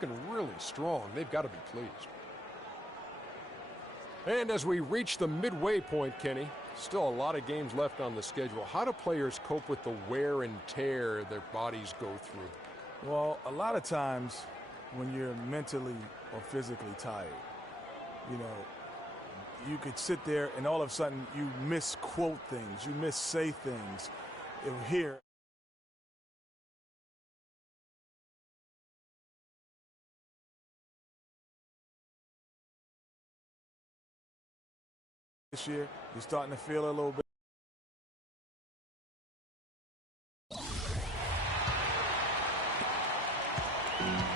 looking really strong. They've got to be pleased. And as we reach the midway point, Kenny, still a lot of games left on the schedule. How do players cope with the wear and tear their bodies go through? Well, a lot of times when you're mentally or physically tired, you could sit there and all of a sudden you misquote things, you missay things. Here. This year, you're starting to feel a little bit.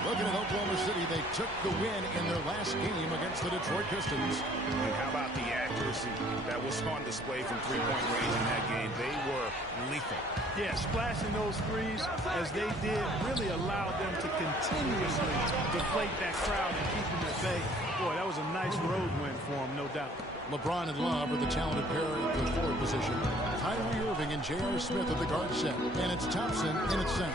Looking at Oklahoma City, they took the win in their last game against the Detroit Pistons. And how about the accuracy that was on display from three-point range in that game? They were lethal. Yeah, splashing those threes as they did really allowed them to continuously deflate that crowd and keep them at bay. Boy, that was a nice road win for them, no doubt. LeBron and Love are the talented pair at the forward position. Kyrie Irving and J.R. Smith at the guard set. And it's Thompson in its center.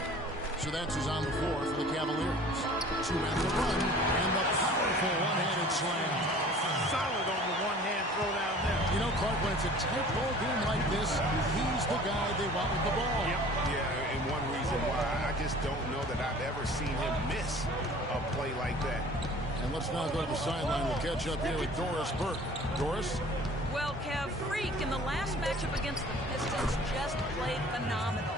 So that's who's on the floor for the Cavaliers. Two men to run, and the powerful one-handed slam. Solid on the one-hand throw down there. You know, Clark, when it's a tight ball game like this, he's the guy they want with the ball. Yep. Yeah, and one reason why I just don't know that I've ever seen him miss a play like that. And let's now go to the sideline. We'll catch up here with Doris Burke. Doris? Well, Kev, Freak in the last matchup against the Pistons just played phenomenal.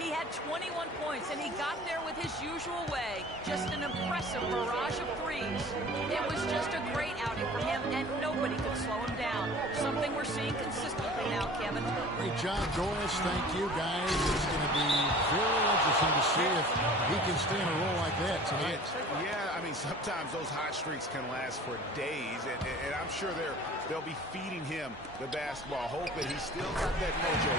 He had 21 points, and he got there with his usual way. Just an impressive barrage of threes. It was just a great outing for him, and nobody could slow him down. Something we're seeing consistently now, Kevin. Great job, Doris. Thank you, guys. It's going to be very interesting to see if he can stay in a role like that tonight. Yeah, I mean, sometimes those hot streaks can last for days, and I'm sure they'll be feeding him the basketball, hoping he's still got that mojo.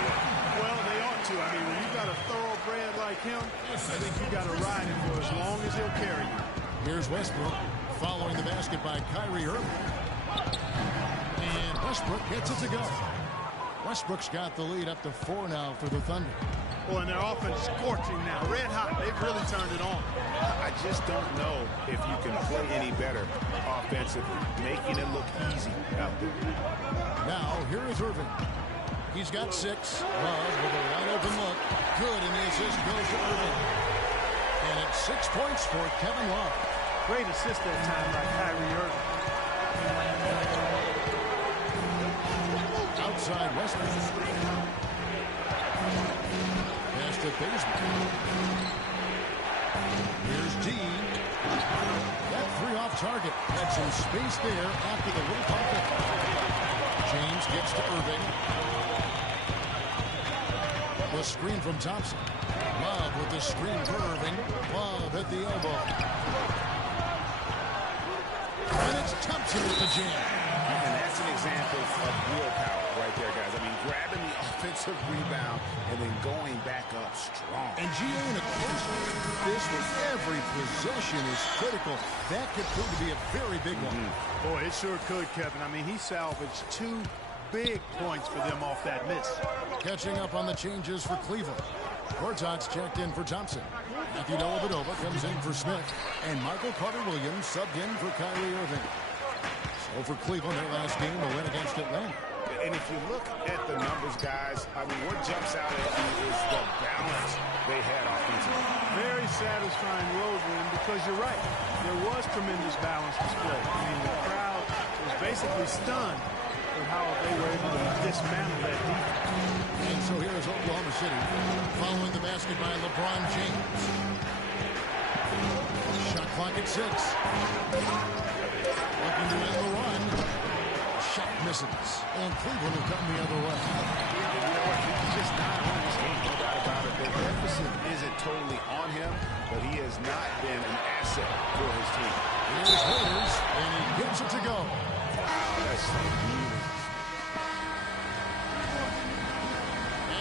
Well, they ought to. I mean, when you got a thoroughbred like him, I think you got to ride him for as long as he'll carry you. Here's Westbrook following the basket by Kyrie Irving. And Westbrook gets it to go. Westbrook's got the lead up to 4 now for the Thunder. Boy, and their offense is scorching now. Red hot. They've really turned it on. I just don't know if you can play any better offensively, making it look easy out there. Now, here is Irving. He's got 6. Love with a wide open look. Good, and the assist goes to Irving. And it's 6 points for Kevin Love. Great assist that time by Kyrie Irving. Outside Westbrook. Pass to Bazemore. Here's D. That 3 off target. Had some space there after the little pocket. James gets to Irving. The screen from Thompson. Love with the screen for Irving. Love at the elbow. And it's Thompson with the jam. And that's an example of willpower right there, guys. I mean, grabbing the offensive rebound and then going back up strong. And Gio, in a close this with every possession is critical. That could prove to be a very big one. Boy, it sure could, Kevin. I mean, he salvaged 2 big points for them off that miss. Catching up on the changes for Cleveland. Gortat's checked in for Thompson. Matthew Dellavedova comes in for Smith. And Michael Carter-Williams subbed in for Kyrie Irving. So for Cleveland, their last game, a win against Atlanta. And if you look at the numbers, guys, I mean, what jumps out at you is the balance they had offensively. Very satisfying road win because you're right. There was tremendous balance display. I mean, the crowd was basically stunned with how they were able to dismantle that defense. And so here is Oklahoma City following the basket by LeBron James. Shot clock at 6. Looking to end the run. Shot misses. And Cleveland will come the other way. You know what? He's just not on this game. No doubt about it. The deficit isn't totally on him, but he has not been an asset for his team. Here's Holders, and he gets it to go. That's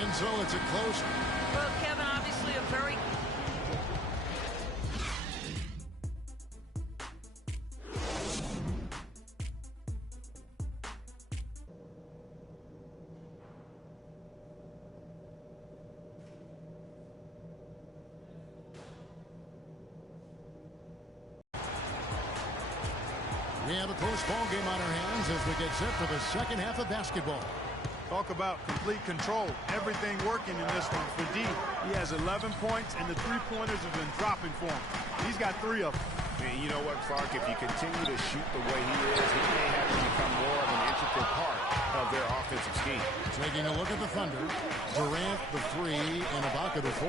and so it's a close. Well, Kevin, obviously a very We have a close ball game on our hands as we get set for the second half of basketball. Talk about complete control. Everything working in this one for D. He has 11 points, and the three-pointers have been dropping for him. He's got 3 of them. And you know what, Clark? If you continue to shoot the way he is, he may have to become more of an integral part of their offensive scheme. Taking a look at the Thunder. Durant the 3 and Ibaka the 4.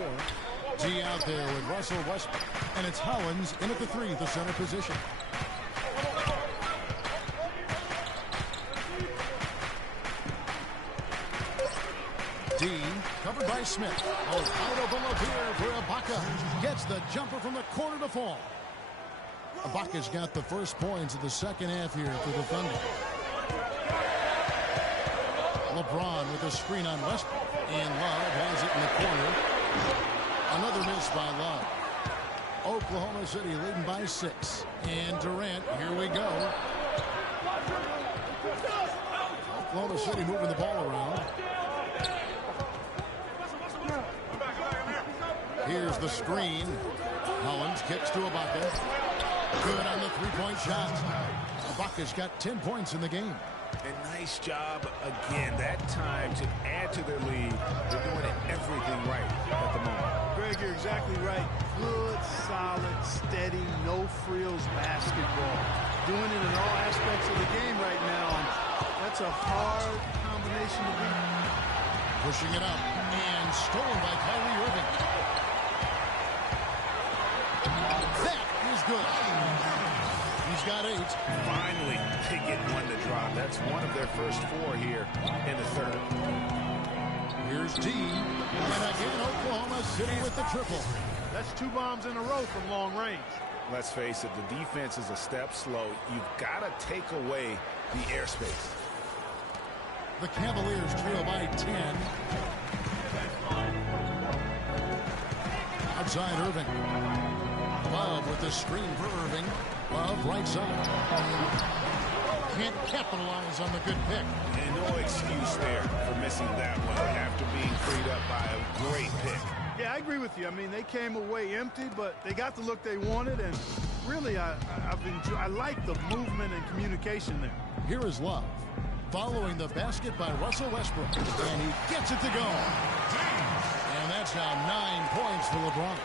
D out there with Russell Westbrook. And it's Hollins in at the 3, the center position. D covered by Smith. Oh, wide open look here for Ibaka. Gets the jumper from the corner to fall. Ibaka's got the first points of the second half here for the Thunder. LeBron with a screen on Westbrook. And Love has it in the corner. Another miss by Love. Oklahoma City leading by 6. And Durant, here we go. Oklahoma City moving the ball around. Here's the screen. Hollins kicks to Ibaka. Good on the three-point shot. Ibaka's got 10 points in the game. And nice job again that time to add to their lead. They're doing everything right at the moment. Greg, you're exactly right. Good, solid, steady, no-frills basketball. Doing it in all aspects of the game right now. And that's a hard combination to beat. Pushing it up and stolen by Kyrie Irving. That is good. He's got 8. Finally, they get one to drop. That's one of their first 4 here in the third. Here's D. And again, Oklahoma City with the triple. That's 2 bombs in a row from long range. Let's face it, the defense is a step slow. You've got to take away the airspace. The Cavaliers trail by 10. Outside Irving. Love with the screen for Irving. Love right side. Can't capitalize on the good pick. And no excuse there for missing that one after being freed up by a great pick. Yeah, I agree with you. I mean, they came away empty, but they got the look they wanted, and really, I like the movement and communication there. Here is Love. Following the basket by Russell Westbrook. And he gets it to go. And that's now 9 points for LeBron.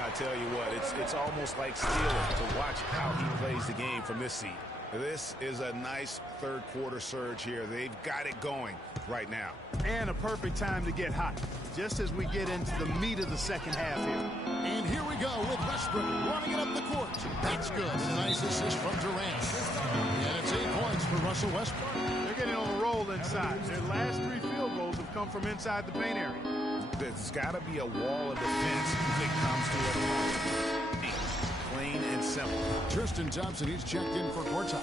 I tell you what, it's almost like stealing to watch how he plays the game from this seat. This is a nice third quarter surge here. They've got it going right now. And a perfect time to get hot, just as we get into the meat of the second half here. And here we go with Westbrook running it up the court. That's good. And a nice assist from Durant. And it's 8 points for Russell Westbrook. They're getting on a roll inside. Their last 3 field goals have come from inside the paint area. There's got to be a wall of defense when it comes to it. Plain and simple. Tristan Thompson, he's checked in for Gortat.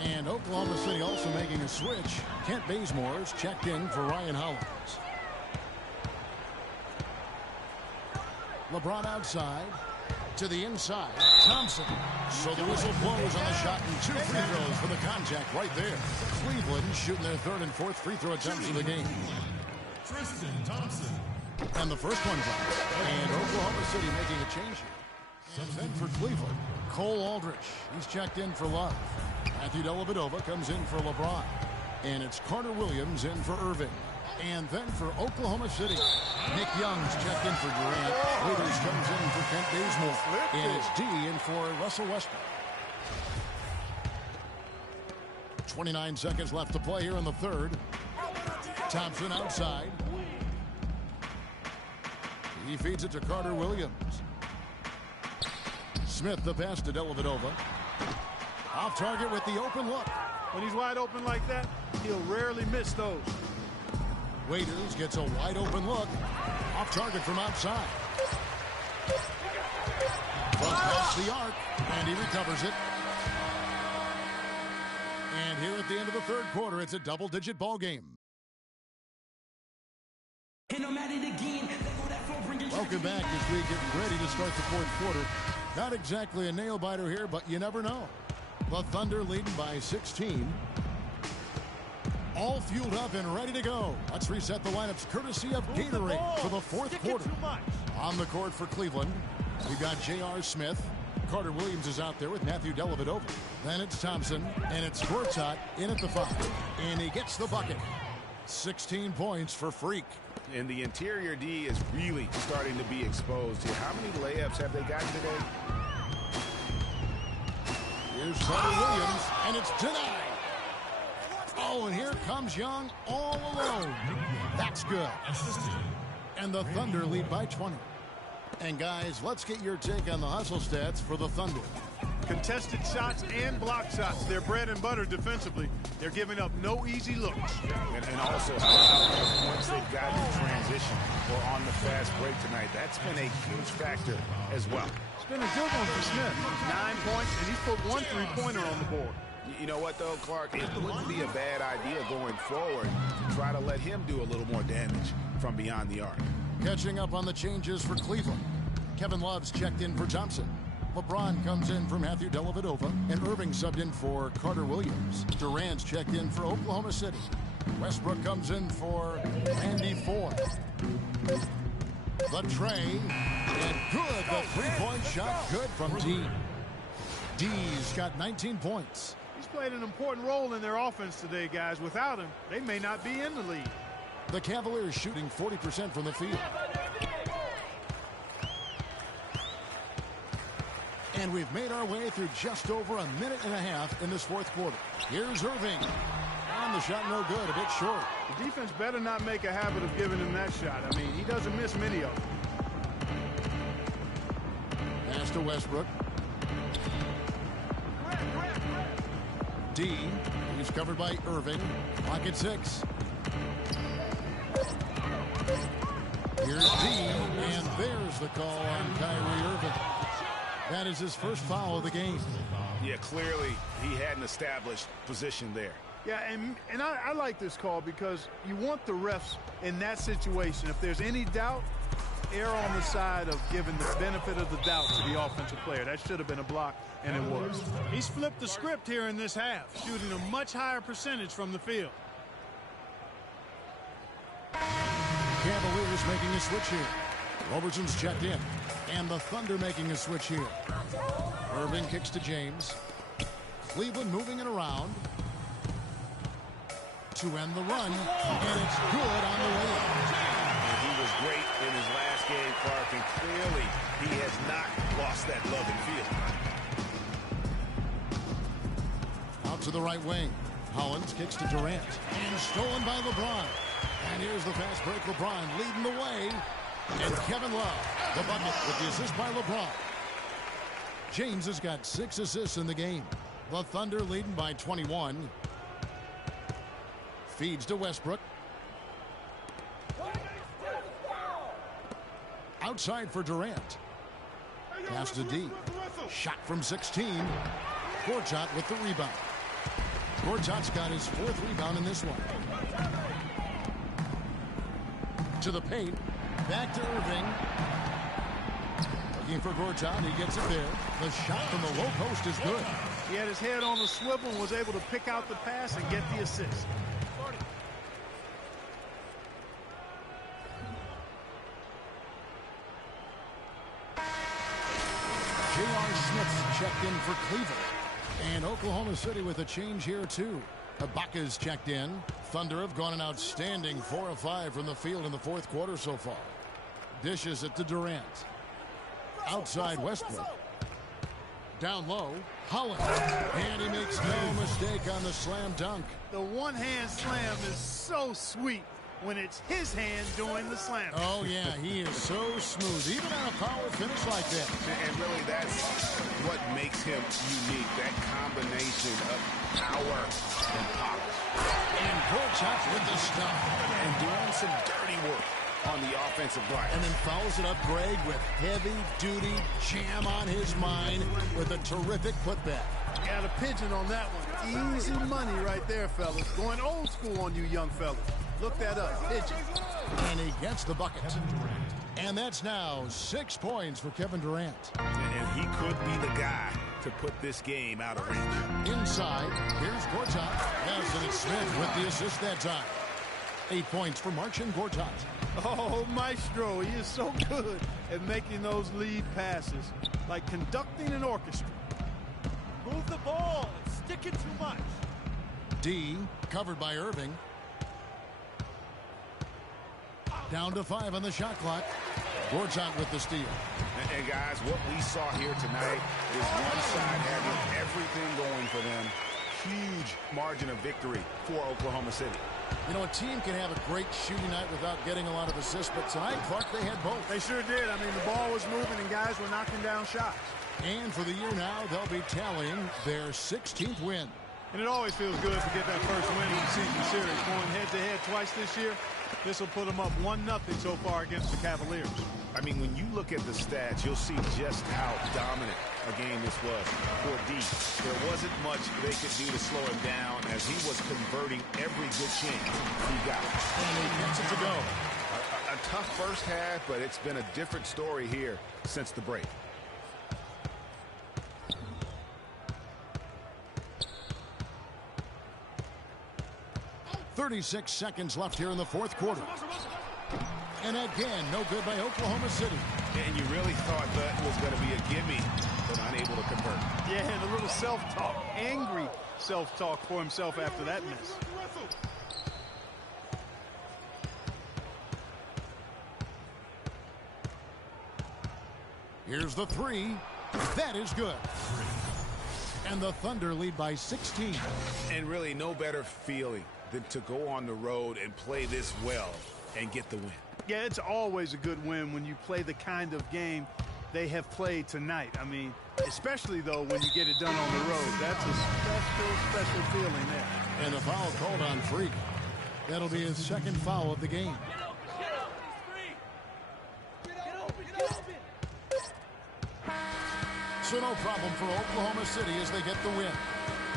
And Oklahoma City also making a switch. Kent Bazemore's checked in for Ryan Hollins. LeBron outside. To the inside. Thompson. So the whistle blows on the shot and 2 free throws for the contact right there. Cleveland shooting their 3rd and 4th free throw attempts of the game. Tristan Thompson. And the first one drops. And Oklahoma City making a change here. Comes in for Cleveland. Cole Aldrich. He's checked in for Love. Matthew Dellavedova comes in for LeBron. And it's Carter Williams in for Irving. And then for Oklahoma City, Nick Young's checked in for Durant. Waiters comes in for Kent Bazemore. And it's D in for Russell Westbrook. 29 seconds left to play here in the third. Thompson outside. He feeds it to Carter Williams. Smith the pass to Dellavedova. Off target with the open look. When he's wide open like that, he'll rarely miss those. Waiters gets a wide open look. Off target from outside. Past the arc, and he recovers it. And here at the end of the third quarter, it's a double-digit ball game. Welcome back as we get ready to start the fourth quarter. Not exactly a nail-biter here, but you never know. The Thunder leading by 16. All fueled up and ready to go. Let's reset the lineups courtesy of Gatorade for the fourth quarter. On the court for Cleveland, we've got J.R. Smith, Carter Williams is out there with Matthew Dellavedova. Then it's Thompson, and it's Gortat in at the 5. And he gets the bucket. 16 points for Freak. And the interior D is really starting to be exposed here. How many layups have they gotten today? Here's Carter Williams, and it's denied. Oh, and here comes Young all alone. That's good. And the Thunder lead by 20. And guys, let's get your take on the hustle stats for the Thunder. Contested shots and block shots. They're bread and butter defensively. They're giving up no easy looks. And also how about once they've gotten in transition or on the fast break tonight. That's been a huge factor as well. It's been a good one for Smith. 9 points, and he's put 1 3-pointer on the board. You know what, though, Clark? It wouldn't be a bad idea going forward to try to let him do a little more damage from beyond the arc. Catching up on the changes for Cleveland. Kevin Love's checked in for Thompson. LeBron comes in for Matthew Dellavedova, and Irving subbed in for Carter Williams. Durant's checked in for Oklahoma City. Westbrook comes in for Nba2k16. The tray, and good. The three-point shot, good from D. D's got 19 points. He's played an important role in their offense today, guys. Without him, they may not be in the lead. The Cavaliers shooting 40% from the field. And we've made our way through just over a minute and a half in this fourth quarter. Here's Irving. And the shot no good, a bit short. The defense better not make a habit of giving him that shot. I mean, he doesn't miss many of them. Pass to Westbrook. D. He's covered by Irving. Clock at 6. Here's D. And there's the call on Kyrie Irving. That is his first foul of the game. Yeah, clearly he had an established position there. Yeah, and I like this call because you want the refs in that situation. If there's any doubt, err on the side of giving the benefit of the doubt to the offensive player. That should have been a block, and it was. He's flipped the script here in this half, shooting a much higher percentage from the field. Cavaliers making a switch here. Roberson's checked in. And the Thunder making a switch here. Irving kicks to James. Cleveland moving it around. To end the run. And it's good on the way. He was great in his last game, Clark, and clearly he has not lost that love and feel. Out to the right wing. Hollins kicks to Durant. And stolen by LeBron. And here's the fast break. LeBron leading the way. And Kevin Love, the bucket with the assist by LeBron. James has got 6 assists in the game. The Thunder leading by 21. Feeds to Westbrook. Outside for Durant. Pass to D. Shot from 16. Gortat with the rebound. Gortat's got his 4th rebound in this one. To the paint. Back to Irving. Looking for Gortat. He gets it there. The shot from the low post is good. He had his head on the swivel and was able to pick out the pass and get the assist. J.R. Smith's checked in for Cleveland. And Oklahoma City with a change here, too. Ibaka's checked in. Thunder have gone an outstanding 4 of 5 from the field in the fourth quarter so far. Dishes it to Durant. Outside Westbrook. Down low, Holland. And he makes no mistake on the slam dunk. The one-hand slam is so sweet when it's his hand doing the slam. Oh, yeah, he is so smooth, even on a power finish like that. And really, that's what makes him unique, that combination of power and pop. And Gortat with the stop. And doing some dirty work on the offensive glass. And then follows it up, Greg, with heavy-duty jam on his mind with a terrific putback. Got a pigeon on that one. Easy money right there, fellas. Going old school on you young fellas. Look that up. Pigeon. And he gets the bucket. And that's now 6 points for Kevin Durant. And he could be the guy to put this game out of range. Inside, here's Gortat. Yes, and it's Smith with the assist that time. 8 points for Marcin Gortat. Oh, Maestro, he is so good at making those lead passes, like conducting an orchestra. Move the ball and stick it too much. D, covered by Irving. Down to 5 on the shot clock. Gord's out with the steal. And guys, what we saw here tonight is one side having everything going for them. Huge margin of victory for Oklahoma City. You know, a team can have a great shooting night without getting a lot of assists, but tonight, Clark, they had both. They sure did. I mean, the ball was moving and guys were knocking down shots. And for the year now, they'll be tallying their 16th win. And it always feels good to get that first win in the season series. Going head-to-head twice this year, this will put them up 1-0 so far against the Cavaliers. I mean, when you look at the stats, you'll see just how dominant a game this was for D. There wasn't much they could do to slow him down as he was converting every good chance he got. And he gets it to go. A tough first half, but it's been a different story here since the break. .36 seconds left here in the fourth quarter. And again, no good by Oklahoma City. And you really thought that was going to be a gimme, but unable to convert. Yeah, and a little self-talk, angry self-talk for himself after that miss. Here's the three. That is good. And the Thunder lead by 16. And really no better feeling than to go on the road and play this well and get the win. Yeah, it's always a good win when you play the kind of game they have played tonight. I mean, especially, though, when you get it done on the road. That's a special feeling there. And a foul called on Freak. That'll be his second foul of the game. So no problem for Oklahoma City as they get the win.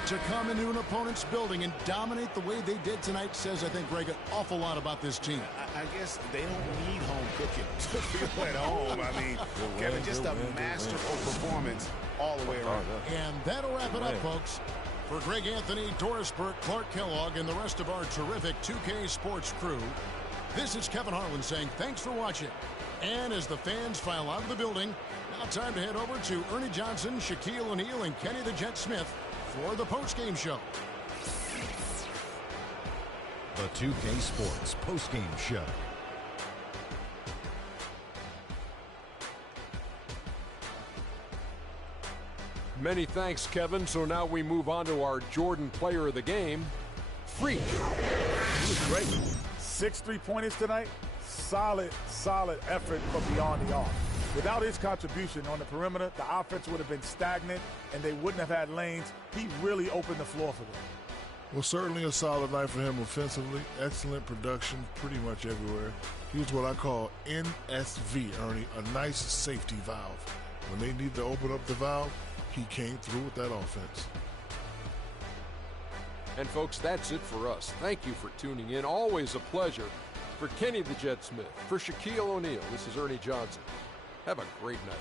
To come into an opponent's building and dominate the way they did tonight says, I think, Greg, an awful lot about this team. I guess they don't need home cooking to feel at home. I mean, Kevin, just a masterful performance all the way around. And that'll wrap it up, folks. For Greg Anthony, Doris Burke, Clark Kellogg, and the rest of our terrific 2K Sports crew, this is Kevin Harlan saying thanks for watching. And as the fans file out of the building, now time to head over to Ernie Johnson, Shaquille O'Neal, and Kenny the Jet Smith for the postgame show. The 2K Sports postgame show. Many thanks, Kevin. So now we move on to our Jordan player of the game, Freak. He was great. 6 3-pointers tonight. Solid effort from beyond the arc. Without his contribution on the perimeter, the offense would have been stagnant and they wouldn't have had lanes. He really opened the floor for them. Well, certainly a solid night for him offensively. Excellent production pretty much everywhere. He was what I call NSV, Ernie, a nice safety valve. When they need to open up the valve, he came through with that offense. And folks, that's it for us. Thank you for tuning in. Always a pleasure. For Kenny the Jet Smith, for Shaquille O'Neal, this is Ernie Johnson. Have a great night.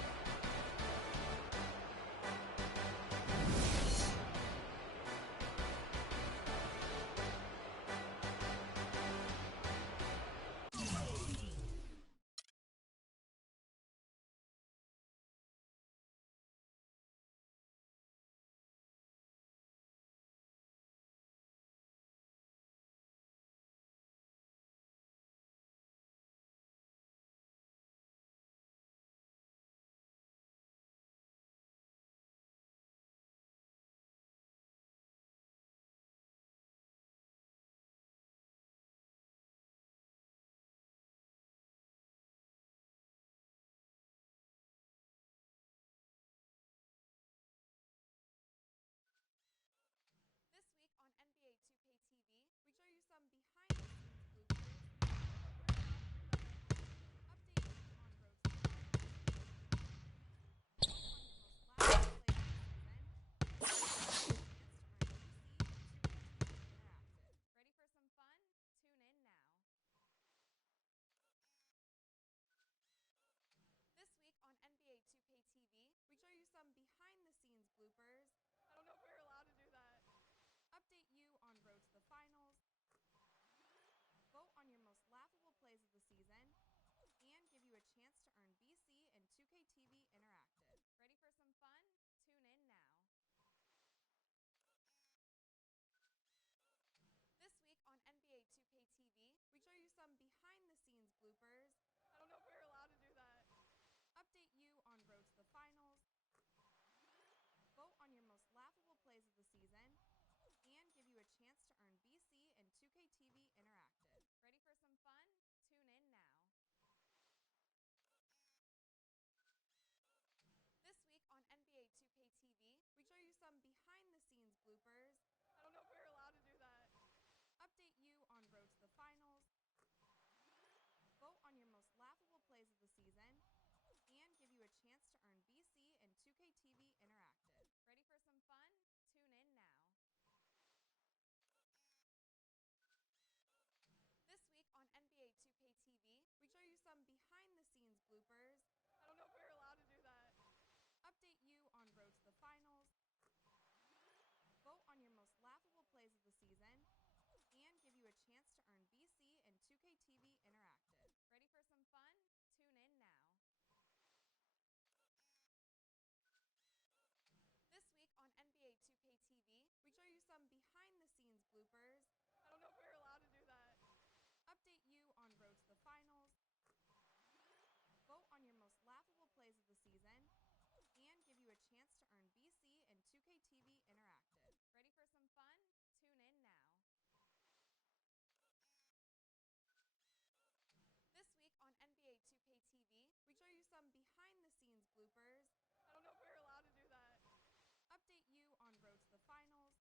This week on NBA2k TV, we show you some behind-the-scenes bloopers, update you on road to the finals, on your most laughable plays of the season, and a chance to earn PC 2K Interactive. Ready for some fun? Tune in now. This week on NBA2k TV, we show you some behind-the-scenes bloopers. I don't know if we're allowed to do that. Update you on road to the finals. Vote on your most laughable plays of the season. chance to earn BC and 2K TV Interactive. Ready for some fun? Tune in now. This week on NBA 2K TV, we show you some behind-the-scenes bloopers. I don't know if we're allowed to do that. Update you on road to the finals, vote on your most laughable plays of the season, and give you a chance to earn BC and 2K TV Interactive. Ready for some fun? Tune in now. This week on NBA 2K TV, we show you some behind-the-scenes bloopers. I don't know if we're allowed to do that. Update you on road to the finals, vote on your most laughable plays of the season, and give you a chance to earn BC and 2K TV Interactive. Ready for some fun? Tune in now. This week on NBA 2K TV, we show you some behind-the-scenes bloopers. I don't know if we're allowed to do that. Update you on road to the finals, vote on your most laughable plays of the season, and give you a chance to earn BC and 2K TV Interactive. Ready for some fun? Tune in now. This week on NBA 2K TV, we show you some behind-the-scenes bloopers. I don't know if we're allowed to do that. Update you on road to the finals, vote on your most laughable plays of the season, and give you a chance to earn BC and 2K TV Interactive. Ready for some fun? Tune in now. This week on NBA 2K TV, we show you some behind-the-scenes bloopers. I don't know if we're allowed to do that. Update you on road to the finals,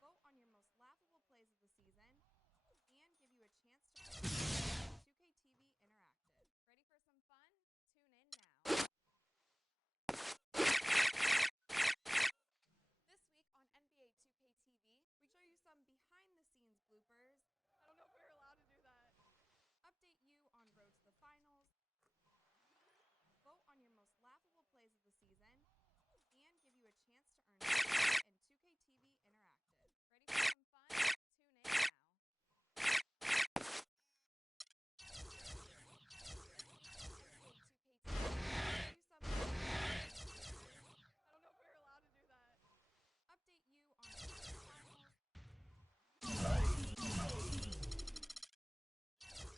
vote on your most laughable plays of the season, and give you a chance to earn 2K TV Interactive. Ready for some fun? Tune in now. This week on NBA 2K TV, we show you some behind-the-scenes bloopers. I don't know if we're allowed to do that. Update you on road to the finals, vote on your most laughable plays of the season, and give you a chance to earn BC and 2K TV Interactive. Ready for some fun? Tune in now. I don't know if we're allowed to do that. Update you on the finals. Season, and give you a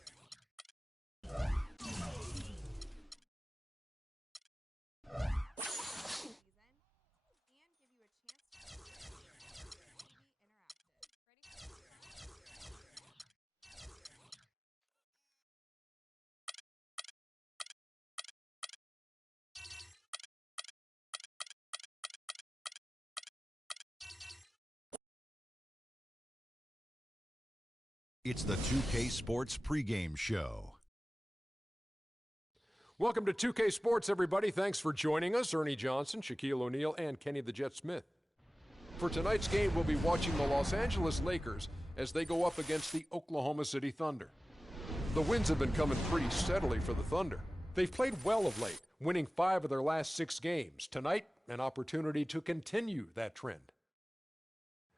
chance to TV Interactive. Ready for some fun? It's the 2K Sports pregame show. Welcome to 2K Sports, everybody. Thanks for joining us. Ernie Johnson, Shaquille O'Neal, and Kenny the Jet Smith. For tonight's game, we'll be watching the Los Angeles Lakers as they go up against the Oklahoma City Thunder. The wins have been coming pretty steadily for the Thunder. They've played well of late, winning 5 of their last 6 games. Tonight, an opportunity to continue that trend.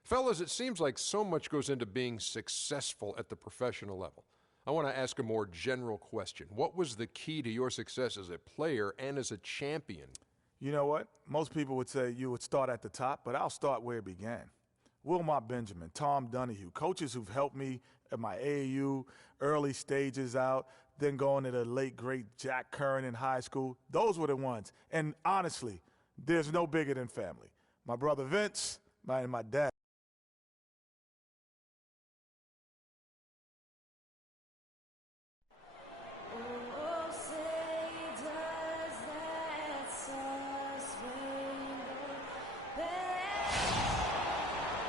Fellas, it seems like so much goes into being successful at the professional level. I want to ask a more general question. What was the key to your success as a player and as a champion? You know what? Most people would say you would start at the top, but I'll start where it began. Wilmot Benjamin, Tom Donahue, coaches who've helped me at my AAU, early stages out, then going to the late, great Jack Curran in high school. Those were the ones. And honestly, there's no bigger than family. My brother Vince, and my dad.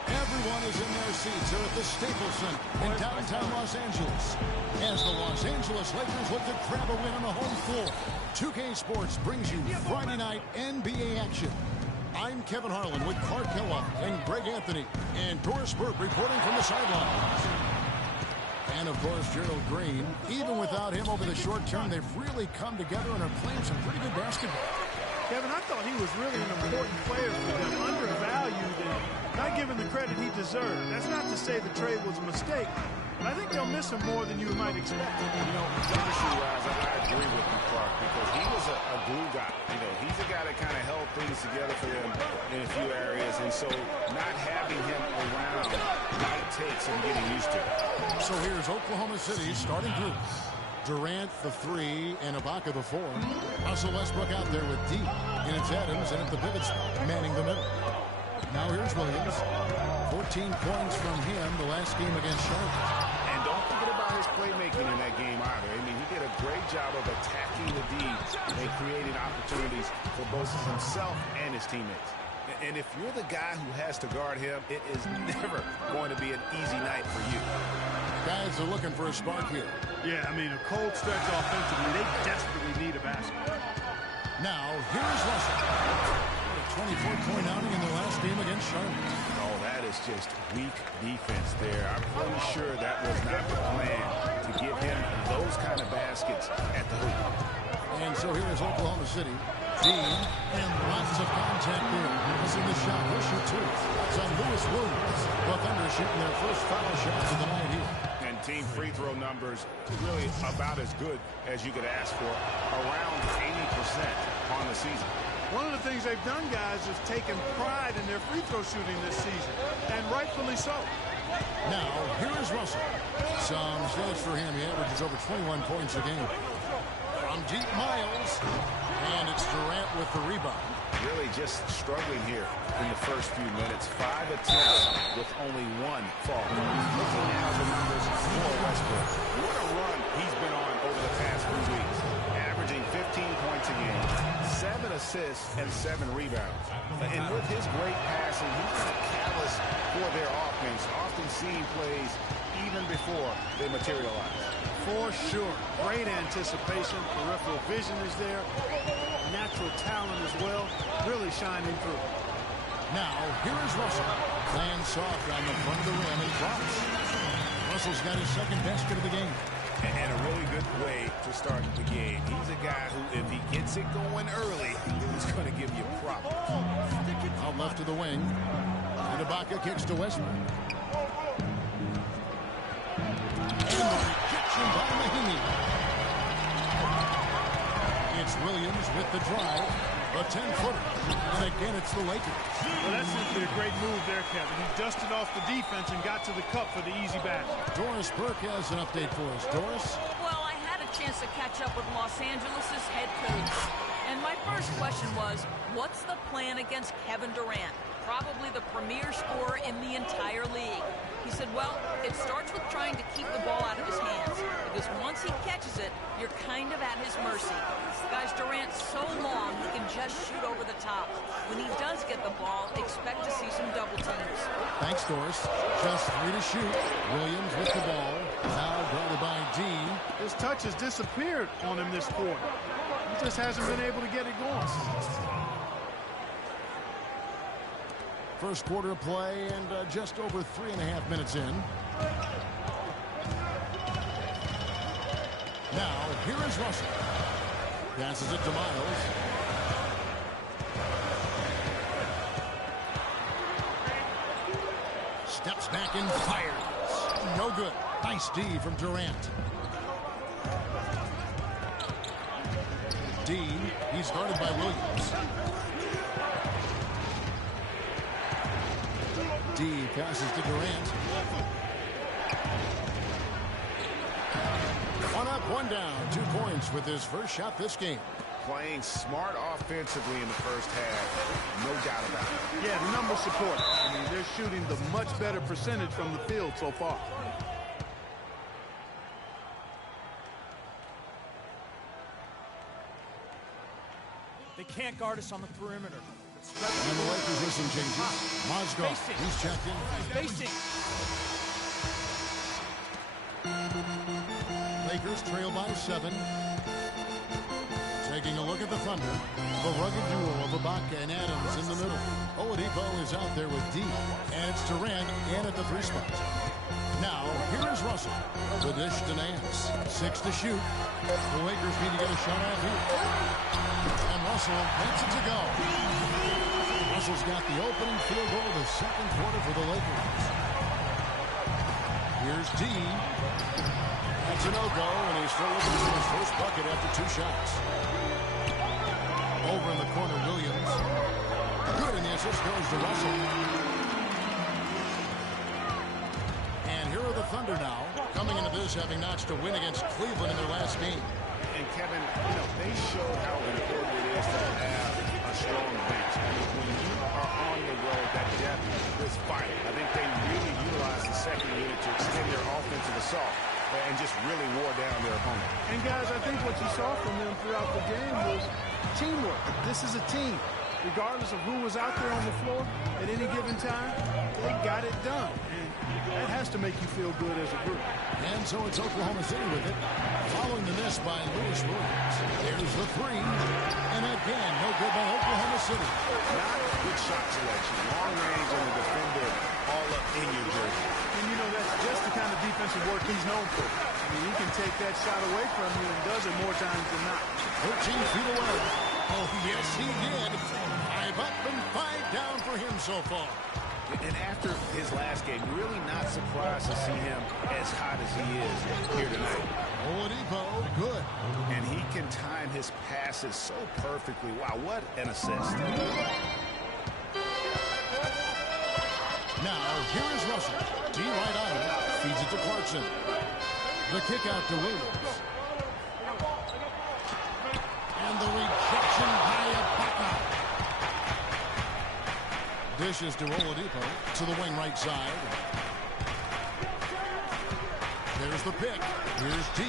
Everyone is in their seats here at the Staples Center in downtown Los Angeles as the Los Angeles Lakers look to grab a win on the home floor. 2K Sports brings you Friday night NBA action. I'm Kevin Harlan with Clark Kellogg and Greg Anthony, and Doris Burke reporting from the sidelines. And, of course, Gerald Green. Even without him over the short term, they've really come together and are playing some pretty good basketball. Kevin, I thought he was really an important player for them, undervalued and not given the credit he deserved. That's not to say the trade was a mistake, But I think they'll miss him more than you might expect. You know, chemistry-wise, I agree with you, Clark, because he was a glue guy. You know, he's a guy that kind of held things together for them in a few areas, and so not having him around might take some getting used to. So here's Oklahoma City's starting group. Durant, the 3, and Ibaka, the 4. Russell Westbrook out there with D. And it's Adams, and at the pivot spot, manning the middle. Now here's Williams. 14 points from him the last game against Charlotte. And don't forget about his playmaking in that game either. I mean, he did a great job of attacking the D and creating opportunities for both himself and his teammates. And if you're the guy who has to guard him, it is never going to be an easy night for you. Guys are looking for a spark here. Yeah, I mean, a cold stretch offensively. They desperately need a basket. Now, here's Russell. A 24-point outing in the last game against Charlotte. Oh, that is just weak defense there. I'm pretty sure that was not the plan to give him those kind of baskets at the hoop. And so here is Oklahoma City. Dean, and lots of contact there. Missing the shot. He'll shoot 2. It's on Lewis Williams. The Thunder shooting their first foul shots of the night here. And team free throw numbers really about as good as you could ask for. Around 80% on the season. One of the things they've done, guys, is taken pride in their free throw shooting this season. And rightfully so. Now, here is Russell. Some stats for him. He averages over 21 points a game. From deep miles. And it's Durant with the rebound. Really just struggling here in the first few minutes. 5 attempts with only 1 fall. Looking now at the numbers for Westbrook. What a run he's been on over the past few weeks. Averaging 15 points a game, 7 assists, and 7 rebounds. And with his great passing, he's been a catalyst for their offense, often seeing plays even before they materialize. For sure. Great anticipation. Peripheral vision is there. Natural talent as well. Really shining through. Now, here is Russell. Playing soft on the front of the rim and drops. Russell's got his second basket of the game. And a really good way to start the game. He's a guy who, if he gets it going early, he's going to give you problems. Out left to the wing. And Ibaka kicks to Westbrook. By Mahinmi. It's Williams with the drive. A 10-footer. And again, it's the Lakers. Well, that's simply a great move there, Kevin. He dusted off the defense and got to the cup for the easy basket. Doris Burke has an update for us. Doris? Well, I had a chance to catch up with Los Angeles' head coach. And my first question was, what's the plan against Kevin Durant? Probably the premier scorer in the entire league. He said, well, it starts with trying to keep the ball out of his hands. Because once he catches it, you're kind of at his mercy. Guys, Durant's so long, he can just shoot over the top. When he does get the ball, expect to see some double teams. Thanks, Doris. Just 3 to shoot. Williams with the ball. Now guarded by Dean. His touch has disappeared on him this quarter. He just hasn't been able to get it going. First quarter of play and just over 3.5 minutes in. Now, here is Russell. Passes it to Miles. Steps back and fires. No good. Nice D from Durant. Dean, he's guarded by Williams. D passes to Durant. One up, one down. 2 points with his first shot this game. Playing smart offensively in the first half, no doubt about it. Yeah, the numbers support it. I mean, they're shooting the much better percentage from the field so far. They can't guard us on the perimeter. And the Lakers with some changes. Mozgov, he's checked in. Spacing. Lakers trail by 7. Taking a look at the Thunder. The rugged duo of Ibaka and Adams in the middle. Oladipo is out there with D. And it's Durant and at the 3 spot. Now, here is Russell. The dish to Nance. 6 to shoot. The Lakers need to get a shot out here. And Russell gets it to go. Russell's got the opening field goal of the second quarter for the Lakers. Here's D. That's a no-go, and he's still looking for his first bucket after 2 shots. Over in the corner, Williams. Good, and the assist goes to Russell. And here are the Thunder now, coming into this having notched a win against Cleveland in their last game. And Kevin, they showed how important it is to have a strong bench. When you are on the road, that depth is vital. I think they really utilized the second unit to extend their offensive assault and just really wore down their opponent. And guys, I think what you saw from them throughout the game was teamwork. This is a team. Regardless of who was out there on the floor at any given time, they got it done. And that has to make you feel good as a group. And so it's Oklahoma City with it. Following the miss by Lewis Williams. There's the 3. And again, no good by Oklahoma City. Not good shot selection. Long range and the defender all up in your jersey. And that's just the kind of defensive work he's known for. I mean, he can take that shot away from you and does it more times than not. 13 feet away. Oh, yes, he did. 5 up and 5 down for him so far. And after his last game, really not surprised to see him as hot as he is here tonight. Oladipo, good. And he can time his passes so perfectly. Wow, what an assist. Now, here is Russell. D right on him. Feeds it to Clarkson. The kick out to Williams. And the rejection by Ibaka. Dishes to Oladipo to the wing right side. There's the pick. Here's D.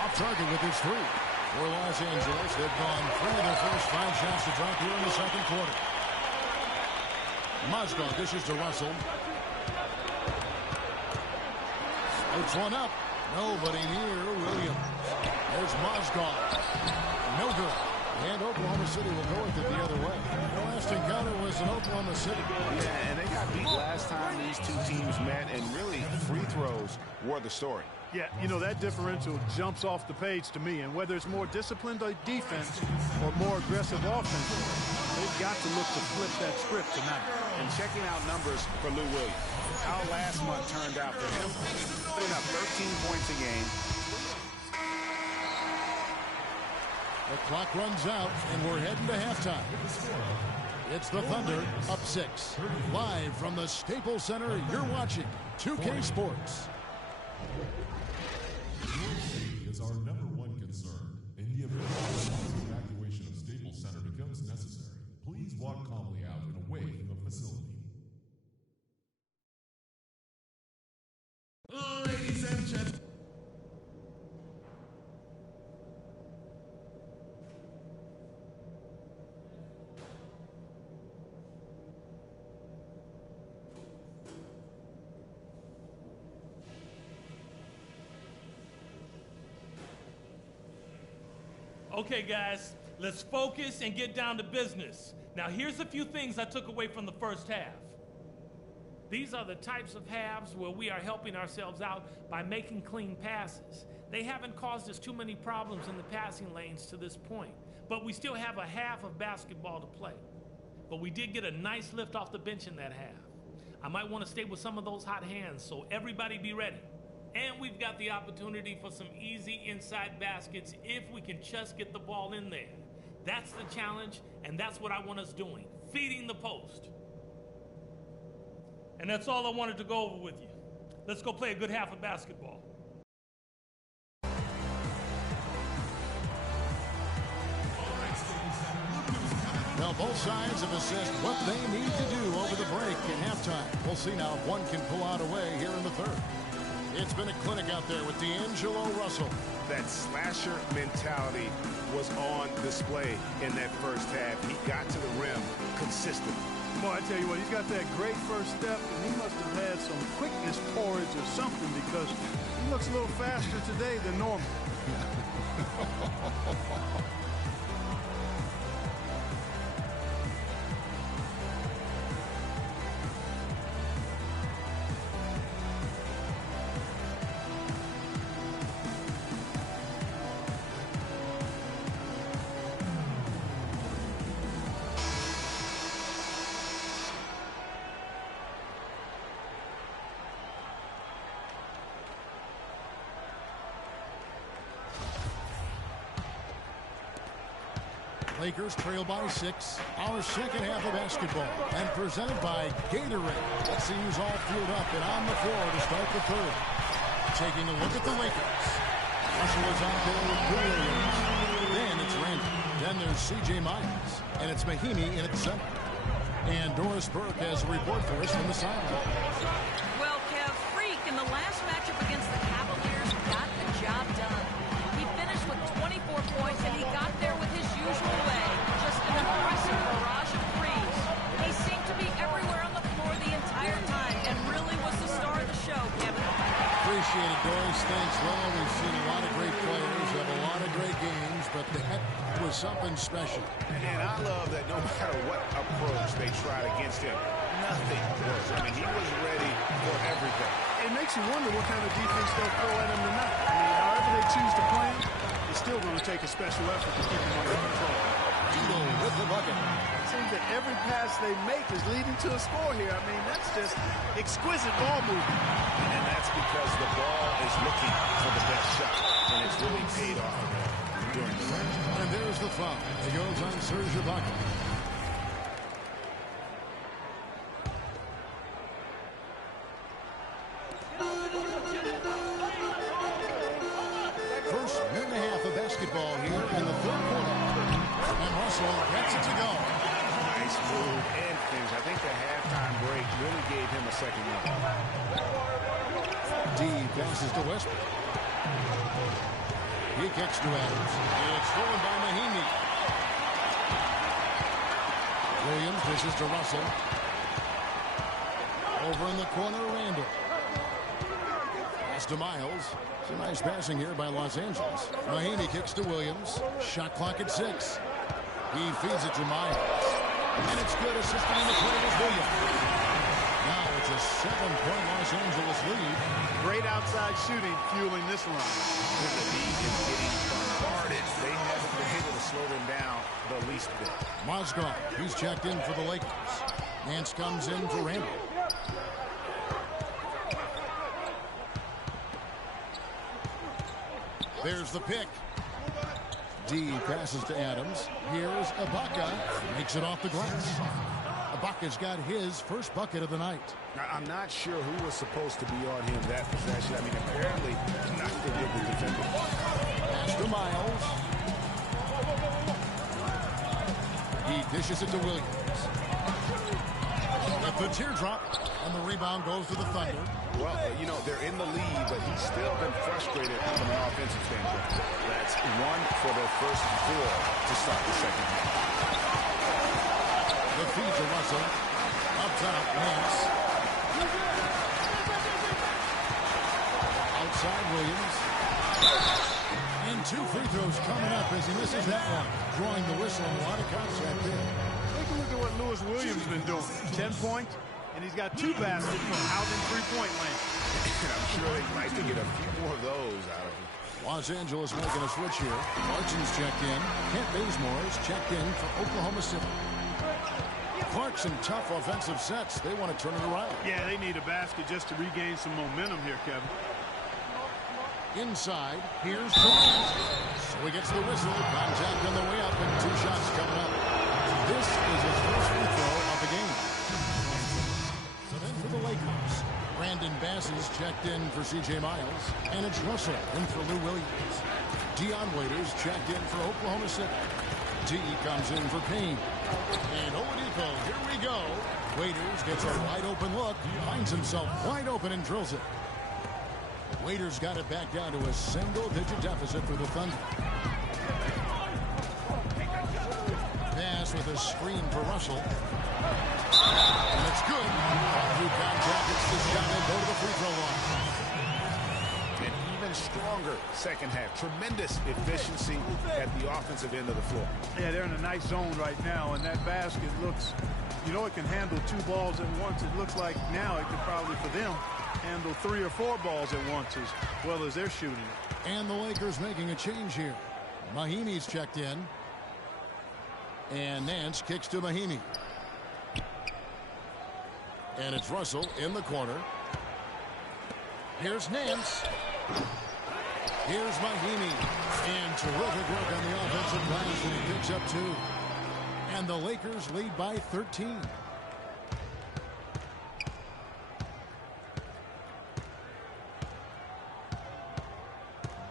Off target with his 3. For Los Angeles, they've gone 3 of their first 5 shots to drop here in the second quarter. Mozgov dishes to Russell. Puts one up. Nobody near Williams. There's Mozgov. No good. And Oklahoma City will go with it the other way. The last encounter was in Oklahoma City. Yeah, and they got beat last time these two teams met, and really free throws were the story. Yeah, that differential jumps off the page to me, and whether it's more disciplined defense or more aggressive offense, they've got to look to flip that script tonight. And checking out numbers for Lou Williams, how last month turned out for him. Putting up 13 points a game. The clock runs out, and we're heading to halftime. It's the Thunder up 6. Live from the Staples Center, you're watching 2K Sports. Safety is our #1 concern. In the event of evacuation of Staples Center becomes necessary, please walk calmly out and away from the facility. Ladies and gentlemen. Okay, guys, let's focus and get down to business. Now, here's a few things I took away from the first half. These are the types of halves where we are helping ourselves out by making clean passes. They haven't caused us too many problems in the passing lanes to this point, but we still have a half of basketball to play. But we did get a nice lift off the bench in that half. I might want to stay with some of those hot hands, so everybody be ready. And we've got the opportunity for some easy inside baskets if we can just get the ball in there. That's the challenge, and that's what I want us doing, feeding the post. And that's all I wanted to go over with you. Let's go play a good half of basketball. Well, both sides have assessed what they need to do over the break at halftime. We'll see now if one can pull out away here in the third. It's been a clinic out there with D'Angelo Russell. That slasher mentality was on display in that first half. He got to the rim consistently. Boy, I tell you what, he's got that great first step, and he must have had some quickness porridge or something because he looks a little faster today than normal. Lakers trail by 6. Our second half of basketball, and presented by Gatorade. Let's see who's all fueled up and on the floor to start the third. Taking a look at the Lakers. Russell is out there with Williams. Then it's Randall. Then there's C.J. Myers. And it's Mahinmi in at center. And Doris Burke has a report for us from the sideline. Well, Kev, Freak in the last matchup against the Cavaliers got the job done. He finished with 24 points, and he got there with his usual way. Just an impressive barrage of threes. He seemed to be everywhere on the floor the entire time, and really was the star of the show, Kevin. Appreciate it, Doris. Thanks. Well, we've seen a lot of great players, have a lot of great games, but that was something special. And I love that no matter what approach they tried against him, nothing works. I mean, he was ready for everything. It makes you wonder what kind of defense they'll throw at him tonight. I mean, however they choose to play him, it's still going to take a special effort to keep him under control. Dino with the bucket. It seems that every pass they make is leading to a score here. I mean, that's just exquisite ball movement. And that's because the ball is looking for the best shot, and it's really paid off during the match. And there's the foul. It goes on Serge Ibaka. First minute and a half of basketball here in the third quarter. And Russell gets it to go. Nice move and finish. I think the halftime break really gave him a second look. D passes to Westbrook. He kicks to Adams. It's stolen by Mahinmi. Williams dishes to Russell. Over in the corner, Randall. Pass to Miles. Some nice passing here by Los Angeles. Mahinmi kicks to Williams. Shot clock at 6. He feeds it to Miles. And it's good. Assisting in the play with Williams. Now it's a 7-point Los Angeles lead. Great outside shooting fueling this run. When the lead is getting bombarded, they haven't been able to slow them down the least bit. Mozgov, he's checked in for the Lakers. Nance comes in for Randall. There's the pick. D passes to Adams. Here's Ibaka. Makes it off the glass. Ibaka's got his first bucket of the night. I'm not sure who was supposed to be on him that possession. I mean, apparently not the good defender. Pass to Miles. He dishes it to Williams. With the teardrop, and the rebound goes to the Thunder. Well, you know, they're in the lead, but he's still been frustrated from an offensive standpoint. That's 1 for their first 4 to start the second half. The feed to Russell. Up top, Nance. Outside, Williams. And 2 free throws coming up as he misses that one. Drawing the whistle and a lot of contact there. Take a look at what Lewis Williams been doing. 10 points, and he's got 2 baskets from out in three-point land. I'm sure they'd like to get a few more of those out of him. Los Angeles making a switch here. Clarkson's checked in. Kent Bazemore's checked in for Oklahoma City. Clarkson, tough offensive sets. They want to turn it around. Yeah, they need a basket just to regain some momentum here, Kevin. Inside, here's Durant. So he gets the whistle. Contact on the way up, and 2 shots coming up. This is his first free throw of the game. So then for the Lakers, Brandon Bass is checked in for C.J. Miles. And it's Russell in for Lou Williams. Dion Waiters checked in for Oklahoma City. D comes in for Payne. And Oladipo, here we go. Waiters gets a wide open look. Finds himself wide open and drills it. Waiters got it back down to a single-digit deficit for the Thunder. Pass with a screen for Russell. And it's good. Through contact, it's the shot and go to the free throw line. An even stronger second half. Tremendous efficiency at the offensive end of the floor. Yeah, they're in a nice zone right now, and that basket looks, you know, it can handle 2 balls at once. It looks like now it could probably, for them, handle 3 or 4 balls at once as well as they're shooting it. And the Lakers making a change here. Mahinmi's checked in. And Nance kicks to Mahinmi. And it's Russell in the corner. Here's Nance. Here's Mahimi. And terrific work on the offensive glass, and he picks up 2. And the Lakers lead by 13.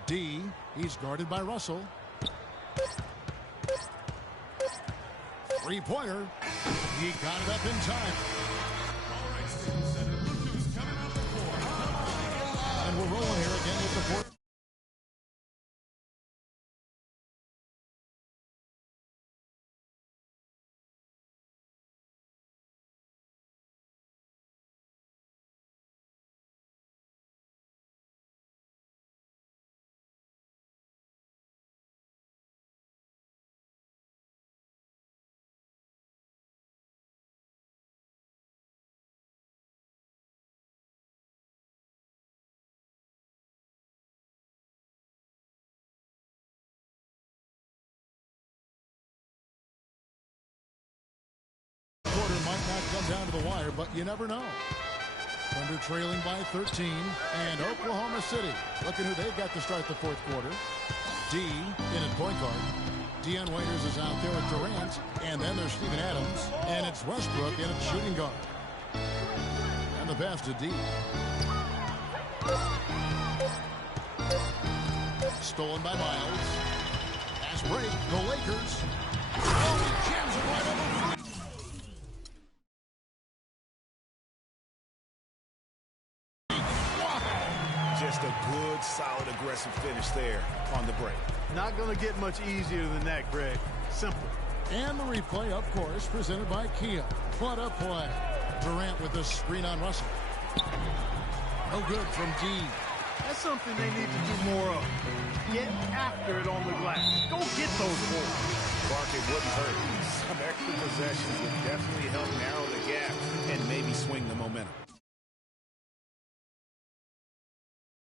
D, he's guarded by Russell. Three-pointer. He got it up in time. All right, Staples Center, look who's coming up the floor. Come on. And we're rolling here again with the fourth. Quarter might not come down to the wire, but you never know. Thunder trailing by 13, and Oklahoma City looking who they've got to start the fourth quarter. D in at point guard. Deion Waiters is out there with Durant, and then there's Steven Adams, and it's Westbrook in at shooting guard. And the pass to D. Stolen by Miles. Pass break, the Lakers. Oh, he jams it right over. Just a good, solid, aggressive finish there on the break. Not going to get much easier than that, Greg. Simple. And the replay, of course, presented by Kia. What a play. Durant with the screen on Russell. No good from D. That's something they need to do more of. Get after it on the glass. Go get those balls. Clark, it wouldn't hurt. Some extra possessions would definitely help narrow the gap and